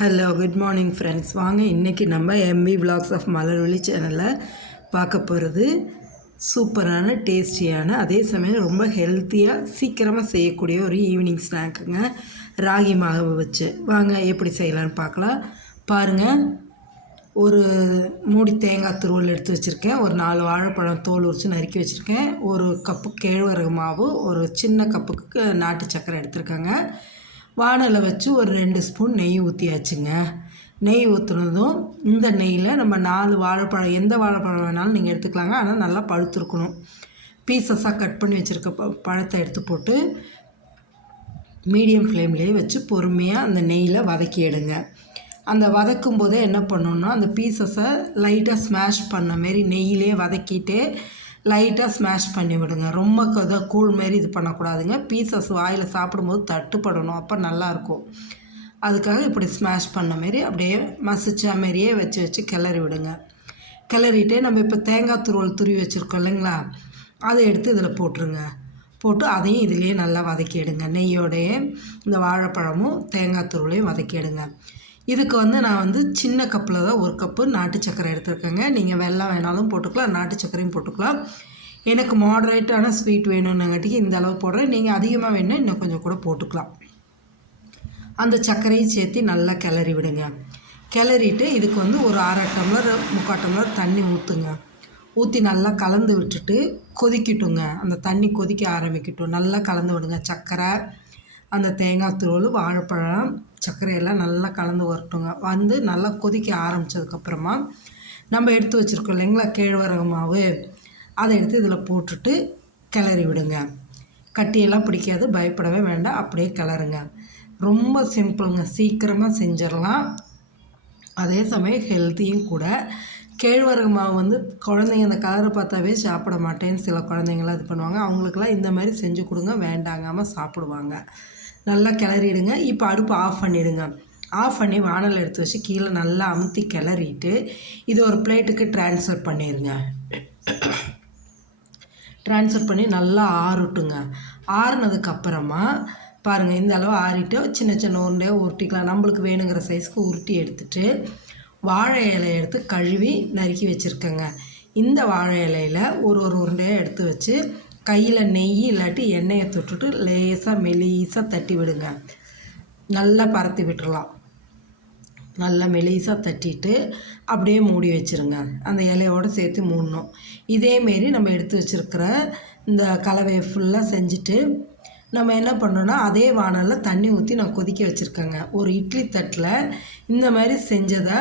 Hello good morning friends. வாங்க இன்றைக்கி நம்ம எம்வி விலாக்ஸ் ஆஃப் மலர்விழி சேனலில் பார்க்க போகிறது சூப்பரான டேஸ்டியான அதே சமயம் ரொம்ப ஹெல்த்தியாக சீக்கிரமாக செய்யக்கூடிய ஒரு ஈவினிங் ஸ்நாக்குங்க. ராகி மாவு வச்சு வாங்க எப்படி செய்யலான்னு பார்க்கலாம். பாருங்கள், ஒரு மூடி தேங்காய் துருவல் எடுத்து வச்சுருக்கேன். ஒரு 4 வாழைப்பழம் தோல் உரித்து நறுக்கி வச்சுருக்கேன். ஒரு கப்பு கேழ்வரகு மாவு, ஒரு சின்ன கப்புக்கு நாட்டு சக்கரை எடுத்துருக்கேங்க. வானலை வச்சு ஒரு 2 ஸ்பூன் நெய் ஊற்றியாச்சுங்க. நெய் ஊற்றுனதும் இந்த நெய்யில் நம்ம 4 வாழைப்பழம், எந்த வாழைப்பழம் வேணாலும் நீங்கள் எடுத்துக்கலாங்க. ஆனால் நல்லா பழுத்துருக்கணும். பீசஸாக கட் பண்ணி வச்சுருக்க பழத்தை எடுத்து போட்டு மீடியம் ஃப்ளேம்லேயே வச்சு பொறுமையாக அந்த நெய்யில் வதக்கி எடுங்க. அந்த வதக்கும் போதே என்ன பண்ணணுன்னா, அந்த பீசஸை லைட்டாக ஸ்மாஷ் பண்ண மாரி நெய்யிலே வதக்கிட்டே லைட்டாக ஸ்மாஷ் பண்ணி விடுங்க. ரொம்ப கூழ் மாரி இது பண்ணக்கூடாதுங்க. பீசஸ் வாயில் சாப்பிடும்போது தட்டுப்படணும், அப்போ நல்லாயிருக்கும். அதுக்காக இப்படி ஸ்மாஷ் பண்ண மாரி அப்படியே மசிச்சா மாரியே வச்சு கிளறி விடுங்க. கிளறிட்டே நம்ம இப்போ தேங்காய் துருவல் துருவி வச்சுருக்கோம் இல்லைங்களா, அதை எடுத்து இதில் போட்டுருங்க. போட்டு அதையும் இதிலேயே நல்லா வதக்கி எடுங்க. நெய்யோடையே இந்த வாழைப்பழமும் தேங்காய் துருவலையும் வதக்கி எடுங்க. இதுக்கு நான் சின்ன கப்பில் தான் 1 கப்பு நாட்டு சக்கரை எடுத்துருக்கேங்க. நீங்கள் வெல்லம் வேணாலும் போட்டுக்கலாம், நாட்டு சக்கரையும் போட்டுக்கலாம். எனக்கு மாடரேட்டான ஸ்வீட் வேணும்னுங்காட்டிக்கு இந்த அளவு போடுறேன். நீங்கள் அதிகமாக வேணும்னா இன்னும் கொஞ்சம் கூட போட்டுக்கலாம். அந்த சர்க்கரையும் சேர்த்து நல்லா கிளறி விடுங்க. கிளறிட்டு இதுக்கு ஒரு 1/2 டம்ளர் 3/4 டம்ளர் தண்ணி ஊற்றுங்க. ஊற்றி நல்லா கலந்து விட்டுட்டு கொதிக்கட்டுங்க. அந்த தண்ணி கொதிக்க ஆரம்பிக்கட்டும். நல்லா கலந்து விடுங்க. சர்க்கரை, அந்த தேங்காய் துருவல், வாழைப்பழம், சர்க்கரையெல்லாம் நல்லா கலந்து வரட்டுங்க. நல்லா கொதிக்க ஆரம்பித்ததுக்கப்புறமா நம்ம எடுத்து வச்சுருக்கோம் இல்லைங்களா கேழ்வரகு மாவு, அதை எடுத்து இதில் போட்டுட்டு கிளறி விடுங்க. கட்டியெல்லாம் பிடிக்காது, பயப்படவே வேண்டாம், அப்படியே கிளறுங்க. ரொம்ப சிம்பிளுங்க, சீக்கிரமாக செஞ்சிடலாம். அதே சமயம் ஹெல்த்தியும் கூட. கேழ்வரகு மாவு குழந்தைங்க அந்த கலரை பார்த்தாவே சாப்பிட மாட்டேன்னு சில குழந்தைங்களாம் இது பண்ணுவாங்க. அவங்களுக்கெல்லாம் இந்த மாதிரி செஞ்சு கொடுங்க, வேண்டாங்காமல் சாப்பிடுவாங்க. நல்லா கிளறிடுங்க. இப்போ அடுப்பு ஆஃப் பண்ணிவிடுங்க. ஆஃப் பண்ணி வானல் எடுத்து வச்சு கீழே நல்லா அமுத்தி கிளறிட்டு இது ஒரு பிளேட்டுக்கு ட்ரான்ஸ்ஃபர் பண்ணிடுங்க. ட்ரான்ஸ்ஃபர் பண்ணி நல்லா ஆறட்டுங்க. ஆறுனதுக்கப்புறமா பாருங்கள், இந்த அளவு ஆறிட்டு சின்ன சின்ன உருண்டையாக உருட்டிக்கலாம். நம்மளுக்கு வேணுங்கிற சைஸ்க்கு உருட்டி எடுத்துகிட்டு வாழை இலையை எடுத்து கழுவி நறுக்கி வச்சுருக்கேங்க. இந்த வாழை இலையில் ஒரு உருண்டையாக எடுத்து வச்சு கையில் நெய் இல்லாட்டி எண்ணெயை தொட்டுட்டு லேசாக மெலிசாக தட்டி விடுங்க. நல்லா பரத்தி விட்டுறலாம். நல்லா மெலிசாக தட்டிட்டு அப்படியே மூடி வச்சுருங்க. அந்த இலையோடு சேர்த்து மூடணும். இதேமாரி நம்ம எடுத்து வச்சுருக்கிற இந்த கலவையை ஃபுல்லாக செஞ்சுட்டு நம்ம என்ன பண்ணுறோன்னா, அதே வானலில் தண்ணி ஊற்றி நான் கொதிக்க வச்சுருக்கேங்க. ஒரு இட்லி தட்டில் இந்த மாதிரி செஞ்சதை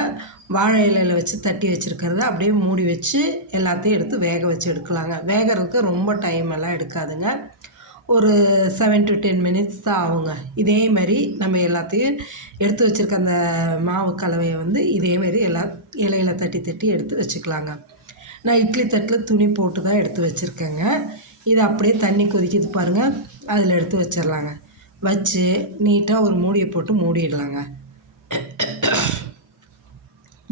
வாழை இலையில் வச்சு தட்டி வச்சுருக்கிறத அப்படியே மூடி வச்சு எல்லாத்தையும் எடுத்து வேக வச்சு எடுக்கலாங்க. வேகிறதுக்கு ரொம்ப டைம் எல்லாம் எடுக்காதுங்க. ஒரு 7 to 10 மினிட்ஸ் தான் ஆகுங்க. இதே மாதிரி நம்ம எல்லாத்தையும் எடுத்து வச்சுருக்க அந்த மாவு கலவையை இதேமாரி எல்லா இலையில் தட்டி தட்டி எடுத்து வச்சுக்கலாங்க. நான் இட்லி தட்டில் துணி போட்டு தான் எடுத்து வச்சுருக்கேங்க. இது அப்படியே தண்ணி கொதிக்குது பாருங்கள், அதில் எடுத்து வச்சிடலாங்க. வச்சு நீட்டாக ஒரு மூடியை போட்டு மூடிடலாங்க.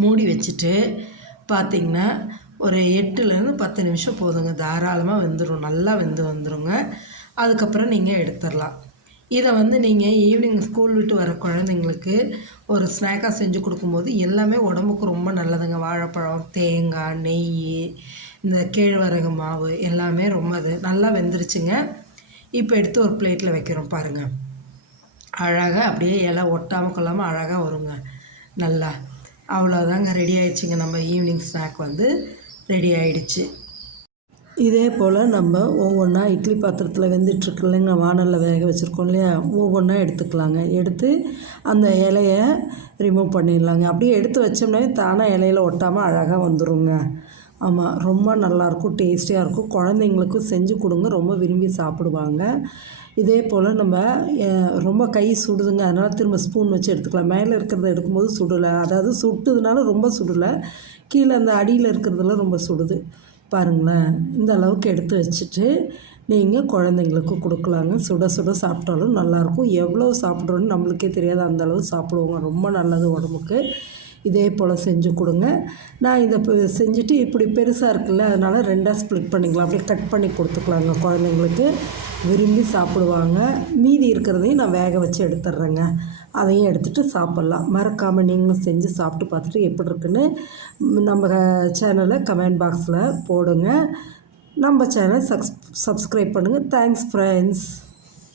மூடி வச்சுட்டு பார்த்திங்கன்னா ஒரு 8லேருந்து 10 நிமிஷம் போதுங்க. தாராளமாக வெந்துடும், நல்லா வெந்து வந்துடுங்க. அதுக்கப்புறம் நீங்கள் எடுத்துடலாம். இதை நீங்கள் ஈவினிங் ஸ்கூல் விட்டு வர குழந்தைங்களுக்கு ஒரு ஸ்நாக்காக செஞ்சு கொடுக்கும்போது எல்லாமே உடம்புக்கு ரொம்ப நல்லதுங்க. வாழைப்பழம், தேங்காய், நெய், இந்த கேழ்வரகு மாவு எல்லாமே ரொம்ப நல்லா வெந்துருச்சுங்க. இப்போ எடுத்து ஒரு பிளேட்டில் வைக்கிறோம் பாருங்கள். அழகாக அப்படியே இலை ஒட்டாமல் கொள்ளாமல் அழகாக வருங்க. நல்லா அவ்வளோதாங்க, ரெடி ஆயிடுச்சுங்க. நம்ம ஈவினிங் ஸ்நாக் ரெடி ஆகிடுச்சு. இதே போல் நம்ம ஒவ்வொன்றா இட்லி பாத்திரத்தில் வெந்துட்டுருக்கு இல்லைங்க, வானலில் வேக வச்சுருக்கோம் இல்லையா, ஒவ்வொன்றா எடுத்துக்கலாங்க. எடுத்து அந்த இலையை ரிமூவ் பண்ணிடலாங்க. அப்படியே எடுத்து வச்சோம்னாவே தானாக இலையில் ஒட்டாமல் அழகாக வந்துடுங்க. ஆமாம், ரொம்ப நல்லாயிருக்கும், டேஸ்டியாக இருக்கும். குழந்தைங்களுக்கும் செஞ்சு கொடுங்க, ரொம்ப விரும்பி சாப்பிடுவாங்க. இதே போல் நம்ம ரொம்ப கை சுடுதுங்க, அதனால் திரும்ப ஸ்பூன் வச்சு எடுத்துக்கலாம். மேலே இருக்கிறத எடுக்கும்போது சுடலை, அதாவது சுட்டுதுனால ரொம்ப சுடலை, கீழே அந்த அடியில் இருக்கிறதுலாம் ரொம்ப சுடுது பாருங்களேன். இந்த அளவுக்கு எடுத்து வச்சுட்டு நீங்கள் குழந்தைங்களுக்கு கொடுக்கலாங்க. சுட சுட சாப்பிட்டாலும் நல்லாயிருக்கும். எவ்வளோ சாப்பிட்றோன்னு நம்மளுக்கே தெரியாது, அந்தளவு சாப்பிடுவோங்க. ரொம்ப நல்லது உடம்புக்கு. இதே போல் செஞ்சு கொடுங்க. நான் இதை செஞ்சுட்டு இப்படி பெருசாக இருக்குல்ல, அதனால் 2ஆக ஸ்ப்ளிட் பண்ணிக்கலாம். அப்படியே கட் பண்ணி கொடுத்துக்கலாங்க. குழந்தைங்களுக்கு விரும்பி சாப்பிடுவாங்க. மீதி இருக்கிறதையும் நான் வேக வச்சு எடுத்துட்றேங்க. அதையும் எடுத்துகிட்டு சாப்பிட்லாம். மறக்காமல் நீங்களும் செஞ்சு சாப்பிட்டு பார்த்துட்டு எப்படி இருக்குன்னு நம்ம சேனலை கமெண்ட் பாக்ஸில் போடுங்க. நம்ம சேனல் சப்ஸ்கிரைப் பண்ணுங்கள். Thanks friends.